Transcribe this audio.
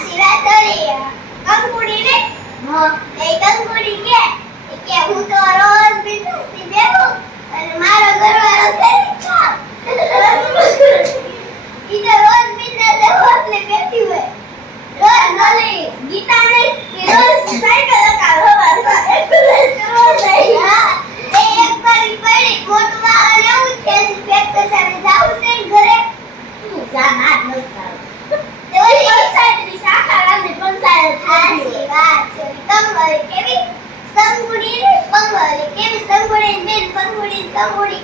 સિવાય કંકુડી ને એ કંકુડી કે હું તો રોજ બિઝનેસથી બેઠો અને મારો ઘરવાળો કરી ખાવ ઈ તો રોજ બિઝનેસ હોટલે બેઠી હોય રોજ નલી ગીતા ને રોજ સાયકલ લગાવો બસ એક્સરસાઇઝ કરવા જાય હા એ એક કરી પડી મોટું વાળા એવું કે ફેક્ટર સાથે જાવ છે ઘરે તું જા ના ન જાવ તે ઓલી પંચાયતની શાખા રામની પંચાયત હાસી વાત છે કંગોળી કેવી સંગુડી ને પંગોળી કેવી સંગુડી બેન પંગુડી કંગુડી